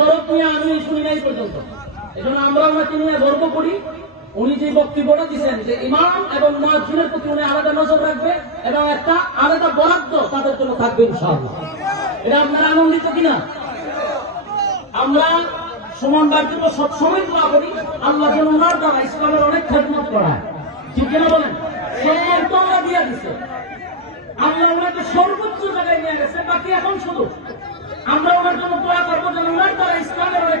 গরব নিয়ে আমি শুনি নাই পর্যন্ত। এজন্য আমরা ওনাকে নিয়ে গর্ব করি। উনি যে বক্তব্যটা দিচ্ছেন যে ইমাম এবং মুয়াজ্জিনের প্রতি উনি আলাদা নজর রাখবে এবং একটা আলাদা বরাদ্দ তাদের জন্য থাকবে ইনশাআল্লাহ। এটা আপনারা আনন্দিত কিনা? আমরা সমান জন্য সবসময় দোয়া করি। আল্লাহ যেন ওনার দ্বারা ইসলামের অনেক খেদমত করায়। ঠিক কিনা বলেন? সম্মান তো আমরা দিয়ে দিছে। আল্লাহ ওনাকে সর্বোচ্চ জায়গায় নিয়ে গেছে। বাকি এখন শুধু। আমরা ওনার জন্য দোয়া করব যেন ওনার দ্বারা ইসলামের অনেক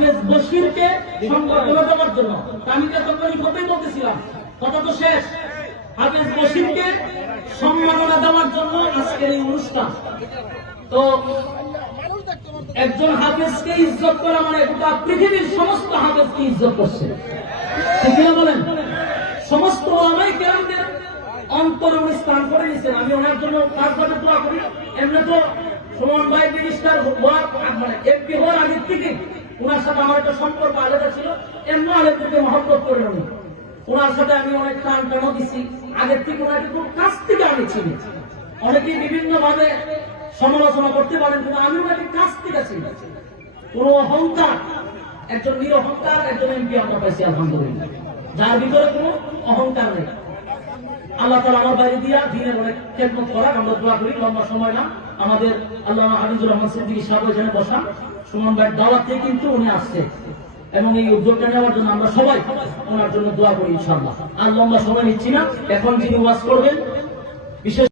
হাফেজ বশিরকে বলে দেওয়ার জন্য। আমি তো তখনই হতেই বলতেছিলাম, কথা তো শেষ। হাফেজ বশিরকে সম্মাননা দেওয়ার জন্য আজকের এই অনুষ্ঠান। তো একজন হাফেজকে ইজ্জত করা মানে গোটা পৃথিবীর সমস্ত হাফেজকে ইজ্জত করছে। বলেন? সমস্ত আমায় কেরামদের অন্তরে উনি স্থান করে নিয়েছেন। আমি ওনার জন্য করে দোয়া করি। এমনি তো সুমন মিনিস্টার হওয়ার মানে এমপি হওয়ার ওনার সাথে আমার একটা সম্পর্ক আলাদা ছিল, এমনি থেকে মহব্বত করে উনি ওনার সাথে আমি অনেক টান টানও দিছি। আগের থেকে ওনাকে খুব কাছ থেকে আমি চিনি। অনেকেই বিভিন্ন ভাবে সমালোচনা করতে পারেন, কিন্তু আমি ওনাকে কাছ থেকে চিনি। কোন অহংকার, একজন নিরহংকার, একজন এমপি আমরা পাইছি আলহামদুলিল্লাহ। যার ভিতরে কোনো অহংকার নেই। আল্লাহ তালা আমার বাইরে দিয়া দিনের অনেক খেদমত করা আমরা দোয়া করি, লম্বা সময় না। আমাদের আল্লাহ হাবিজুর রহমান সিদ্দিকী সাহেব এখানে বসা সুমন ভাইয়ের দাওয়াত কিন্তু উনি আসছে। এবং এই উদ্যোগটা নেওয়ার জন্য আমরা সবাই ওনার জন্য দোয়া করি ইনশাল্লাহ আর লম্বা সময় নিচ্ছি না। এখন যিনি ওয়াজ করবেন, বিশেষ